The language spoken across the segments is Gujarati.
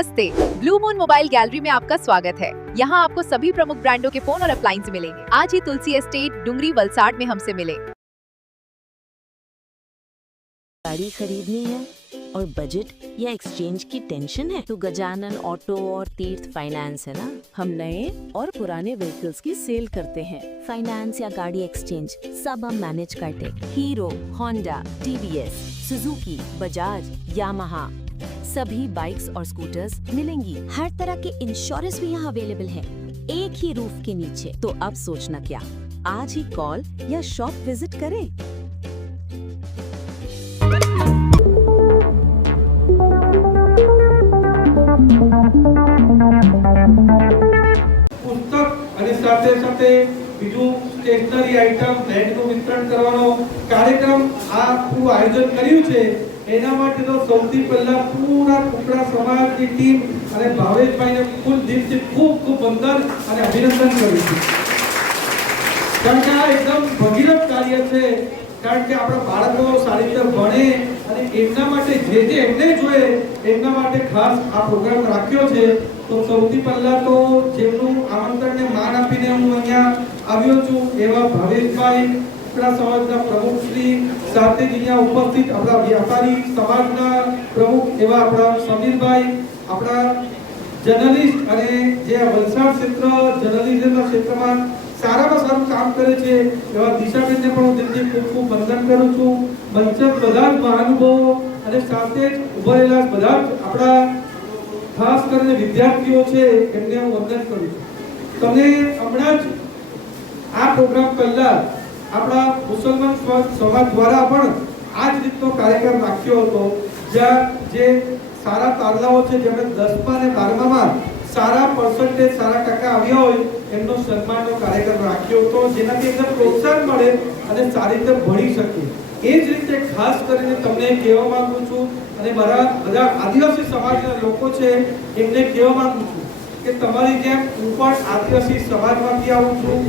नमस्ते, ब्लू मून मोबाइल गैलरी में आपका स्वागत है। यहाँ आपको सभी प्रमुख ब्रांडों के फोन और अप्लायंस मिलेंगे। आज ही तुलसी एस्टेट डुंगरी वलसाड में हमसे मिले। गाड़ी खरीदनी है और बजट या एक्सचेंज की टेंशन है तो गजानन ऑटो और तीर्थ फाइनेंस है ना। हम नए और पुराने व्हीकल्स की सेल करते हैं। फाइनेंस या गाड़ी एक्सचेंज सब हम मैनेज करते। Hero, Honda, TVS, Suzuki, Bajaj, Yamaha सभी बाइक्स और स्कूटर्स मिलेंगी। हर तरह के इंश्योरेंस भी यहाँ अवेलेबल है, एक ही रूफ के नीचे। तो अब सोचना क्या, आज ही कॉल या शॉप विजिट करें। પુસ્તક અને સાથે સાથે બીજું સ્ટેશનરી આઇટમ ભેટનું વિતરણ કરવાનો કાર્યક્રમ આ પૂરું આયોજન કર્યું છે। એના માટે તો સૌથી પહેલા પૂરા કુકડા સમાજની ટીમ અને ભાવેશભાઈને ફૂલ દિલથી ખૂબ ખૂબ વંદન અને અભિનંદન કરું છું। કારણ કે આ એકદમ ભગીરથ કાર્ય છે। કારણ કે આપણા બાળકો સારી રીતે ભણે અને એમના માટે જે એમને જોઈએ એમના માટે ખાસ આ પ્રોગ્રામ રાખ્યો છે। તો સૌથી પહેલા તો જેમનું આમંત્રણને માન આપીને હું અહીંયા આવ્યો છું એવા ભાવેશભાઈ કુકડા સમાજના પ્રમુખ શ્રી સાથે જ અહીંયા ઉપસ્થિત આપણા વ્યાપારી સમાજના પ્રમુખ એવા આપણા સમીરભાઈ, આપણા જર્નલિસ્ટ અને જે વલસાડ ક્ષેત્ર જર્નલિઝમના ક્ષેત્રમાં સારામાં સારું કામ કરે છે એવા દિશાબેનને પણ હું દિલથી ખૂબ ખૂબ વંદન કરું છું। મંચક બધા જ મહાનુભાવો અને સાથે જ ઉભા રહેલા બધા જ આપણા ખાસ કરીને વિદ્યાર્થીઓ છે એમને હું વંદન કરું છું। તમને હમણાં જ આ પ્રોગ્રામ પહેલા આપણા મુસલમાન સમાજ દ્વારા પણ આ જ રીતનો કાર્યક્રમ રાખ્યો હતો, જ્યાં જે સારા તારલાઓ છે જેમણે 10મા અને 12મામાં સારા પર્સન્ટેજ સારા ટકા આવ્યા હોય એમનો સન્માનનો કાર્યક્રમ રાખ્યો હતો, જેનાથી એમને પ્રોત્સાહન મળે અને સારી રીતે ભણી શકે। એ જ રીતે ખાસ કરીને તમને કહેવા માંગુ છું અને મારા બધા આદિવાસી સમાજના લોકો છે એમને કહેવા માંગુ છું કે તમારી જેમ હું પણ આદિવાસી સમાજમાંથી આવું છું।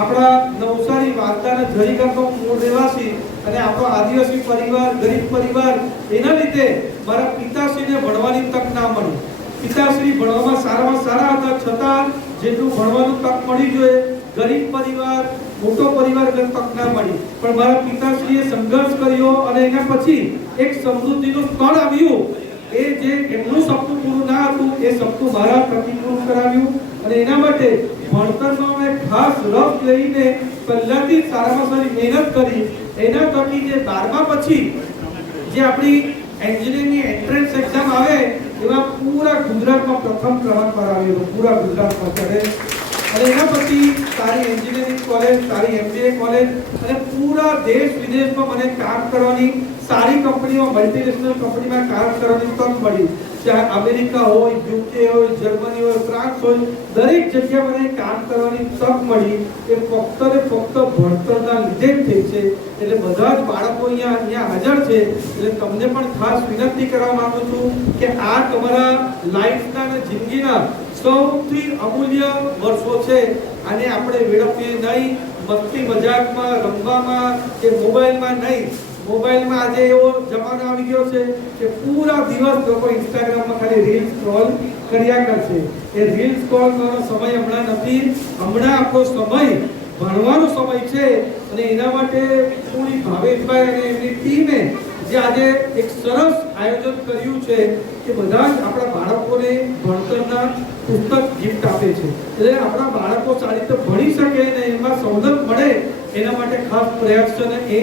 આપણા નવસારી વાગદાના જરીગામનો મૂળ રહેવાસી અને આપણો આદિવાસી પરિવાર ગરીબ પરિવાર, એના લીધે મારા પિતાશ્રીને ભણવાની તક ના મળી। પિતાશ્રી ભણવામાં સારામાં સારા હતા, છતાં જેટલું ભણવાનું તક મળી જોઈએ ગરીબ પરિવાર મોટો પરિવાર તક ના મળી। પણ મારા પિતાશ્રીએ સંઘર્ષ કર્યો અને એના પછી એક સમૃદ્ધિનું સ્થળ આવ્યું। એ જે એમનું સપનું પૂરું ના હતું એ સપનું મારા થકી પૂરું કરાવ્યું અને એના માટે ભણતરમાં મેં ખાસ રસ લઈને પહેલાથી સારામાં સારી મહેનત કરી। એના થકી જે 12મા પછી જે આપણી એન્જિનિયરિંગની એન્ટ્રન્સ એક્ઝામ આવે એમાં પૂરા ગુજરાતમાં પ્રથમ ક્રમાંક પર આવ્યો, પૂરા ગુજરાતમાં ત્યારે। અને એના પછી સારી એન્જિનિયરિંગ કોલેજ, સારી એમબીએ કોલેજ અને પૂરા દેશ વિદેશમાં મને કામ કરવાની સારી કંપનીમાં, મલ્ટીનેશનલ કંપનીમાં કામ કરવાની તક મળી। ચાહે અમેરિકા હોય, યુકે હોય, જર્મની હોય, ફ્રાન્સ હોય, દરેક જગ્યાએ મને કામ કરવાની તક મળી। એ ફક્ત ને ફક્ત ભણતરના લીધે જ થઈ છે। એટલે બધા જ બાળકો અહીંયા હાજર છે, એટલે તમને પણ ખાસ વિનંતી કરવા માંગુ છું કે આ તમારા લાઈફના અને જિંદગીના સૌથી અમૂલ્ય વર્ષો છે। આને આપણે વેડફીએ નહીં, મસ્તી મજાકમાં, રમવામાં કે મોબાઈલમાં નહીં। મોબાઈલમાં આજે એવો જમાનો આવી ગયો છે કે પૂરા દિવસ લોકો ઇન્સ્ટાગ્રામમાં ખાલી રીલ સ્ક્રોલ કર્યા કરશે। એ રીલ સ્ક્રોલ કરવાનો સમય હમણાં નથી, હમણાં આપણો સમય ભણવાનો સમય છે। અને એના માટે પૂરી ભાવેશભાઈ અને એમની ટીમે જે આજે એક સરસ આયોજન કર્યું છે કે બધા જ આપણા બાળકોને ભણતરના પુસ્તક ગિફ્ટ આપે છે। એટલે આપણા બાળકો સારી રીતે ભણી શકે અને એમાં સવલત મળે એના માટે ખાસ પ્રયાસ છે। અને એ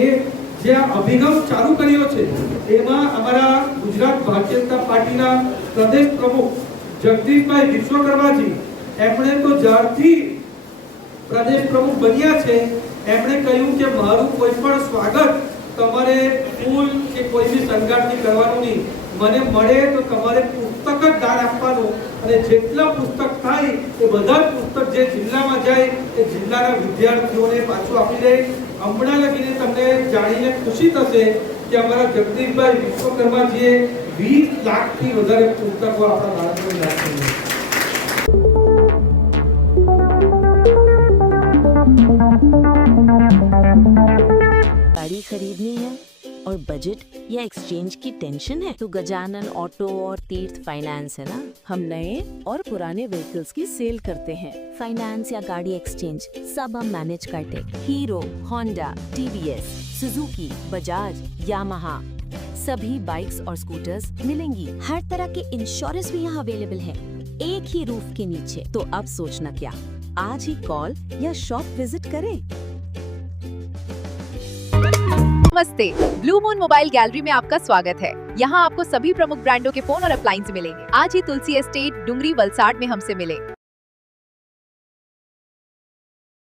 જે આ અભિગમ ચાલુ કર્યો છે એમાં અમારા ગુજરાત ભારતીય જનતા પાર્ટીના પ્રદેશ પ્રમુખ જગદીશભાઈ વિશ્વકર્માજી, એમણે તો જ્યારથી પ્રદેશ પ્રમુખ બન્યા છે એમણે કહ્યું કે મારું કોઈ પણ સ્વાગત તમારે ફૂલ કે કોઈ બી સંગાટથી કરવાનું નહીં, મને મળે તો તમારે પુસ્તક જ દાન આપવાનું અને જેટલા પુસ્તક થાય એ બધા જ પુસ્તક જે જિલ્લામાં જાય એ જિલ્લાના વિદ્યાર્થીઓને પાછું આપી દે। હમણાં લગીને તમને જાણીને ખુશી થશે કે અમારા જગદીશભાઈ વિશ્વકર્માજીએ 20 લાખથી વધારે પુસ્તકો આપણા બાળકોને આપેલા। गाड़ी खरीदनी है और बजट या एक्सचेंज की टेंशन है तो गजानन ऑटो और तीर्थ फाइनेंस है ना। हम नए और पुराने व्हीकल्स की सेल करते हैं। फाइनेंस या गाड़ी एक्सचेंज सब हम मैनेज करते। Hero, Honda, TVS, Suzuki, Bajaj, Yamaha सभी बाइक्स और स्कूटर्स मिलेंगी। हर तरह के इंश्योरेंस भी यहाँ अवेलेबल है, एक ही रूफ के नीचे। तो अब सोचना क्या, आज ही कॉल या शॉप विजिट करें। नमस्ते, ब्लू मून मोबाइल गैलरी में आपका स्वागत है। यहाँ आपको सभी प्रमुख ब्रांडों के फोन और अप्लायंस मिलेंगे। आज ही तुलसी एस्टेट, डुंगरी, वलसाड में हमसे मिले।